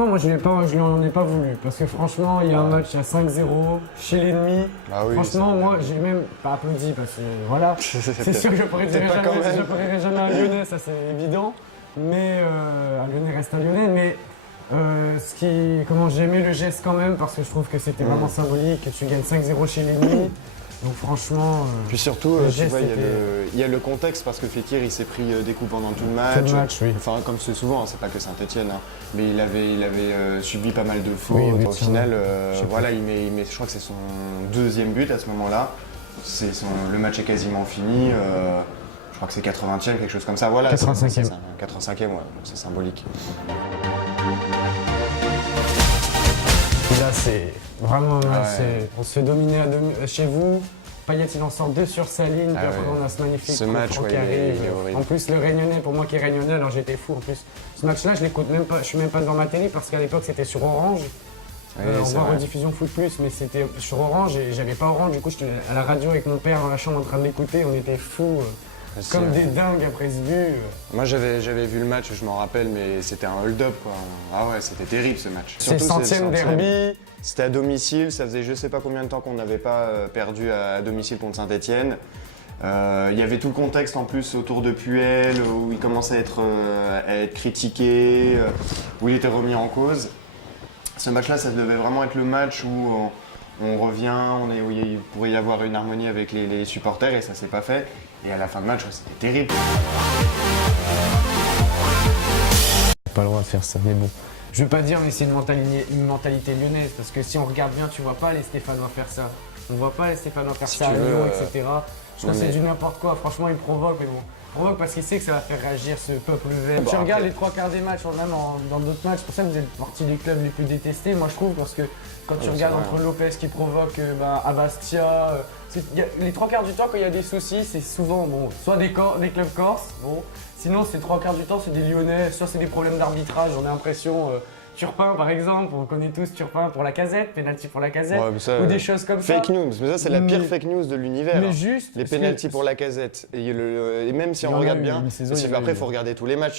honnêtement, moi je lui en ai pas voulu. Parce que franchement, il y a un match à 5-0 chez l'ennemi. Ah oui, franchement, ça, moi j'ai même pas applaudi parce que voilà. C'est sûr que je parirai pas quand même. jamais un Lyonnais, ça c'est évident. Mais un Lyonnais reste un Lyonnais. Mais comment j'ai aimé le geste quand même parce que je trouve que c'était vraiment symbolique que tu gagnes 5-0 chez l'ennemi. Donc franchement. Puis surtout, le tu geste vois, était- il y a le contexte parce que Fekir il s'est pris des coups pendant tout le match. Tout le match, oui. Enfin, comme c'est souvent, hein, c'est pas que Saint-Etienne, mais il avait subi pas mal de fautes. Oui, Au final, je sais voilà, je crois que c'est son deuxième but à ce moment-là. Le match est quasiment fini. Je crois que c'est 80e, quelque chose comme ça. Voilà, 85e. 85e, ouais, donc c'est symbolique. Et là, c'est vraiment un match. Ouais. On se fait dominer chez vous. Payet, il en sort 2 sur sa ligne. Puis Ah après, ouais. on a ce magnifique Ce coup match, franc ouais, qui il est arrive. horrible. En plus, le Réunionnais, pour moi qui est Réunionnais, alors j'étais fou. En plus, ce match-là, je l'écoute même pas. Je suis même pas devant ma télé parce qu'à l'époque, c'était sur Orange. Ouais, On c'est voit vrai. rediffusion Foot Plus, mais c'était sur Orange et j'avais pas Orange. Du coup, j'étais à la radio avec mon père dans la chambre en train de l'écouter. On était fous, comme des dingues après ce but. Moi j'avais vu le match, je m'en rappelle, mais c'était un hold-up quoi. Ah ouais, c'était terrible ce match. C'est le Surtout, centième derby. C'était à domicile, ça faisait je sais pas combien de temps qu'on n'avait pas perdu à domicile contre Saint-Etienne. Il y avait tout le contexte en plus autour de Puel, où il commençait à être critiqué, où il était remis en cause. Ce match-là, ça devait vraiment être le match où on revient, où il pourrait y avoir une harmonie avec les supporters et ça s'est pas fait. Et à la fin de match, ouais, c'était terrible. Pas le droit de faire ça, mais bon. Je veux pas dire, mais c'est une mentalité lyonnaise, parce que si on regarde bien, tu vois pas les Stéphanois faire ça. On voit pas les Stéphanois faire Si ça à tu veux, Lyon, etc. Je trouve non, que c'est mais- du n'importe quoi. Franchement, il provoque, mais bon. Il provoque parce qu'il sait que ça va faire réagir ce peuple vert. Bon, Tu regardes après- les 3 quarts des matchs, même dans d'autres matchs, c'est pour ça que vous êtes partie des clubs les plus détestés, moi je trouve, parce que quand tu c'est regardes vrai. entre Lopez qui provoque à Bastia, les 3 quarts du temps, quand il y a des soucis, c'est souvent soit des clubs corses, sinon c'est 3 quarts du temps, c'est des Lyonnais, soit c'est des problèmes d'arbitrage, on a l'impression. Turpin par exemple, on connaît tous Turpin pour la Casette, penalty pour la Casette, Ouais, mais ça, ou des choses comme Fake ça. news, mais ça c'est la pire Mais- fake news de l'univers. Mais hein. juste. Les parce que- pénaltys pour la casette. Et même si Il y on en a regarde eu, bien, une saison, parce il y en a qu'après eu. il faut regarder tous les matchs.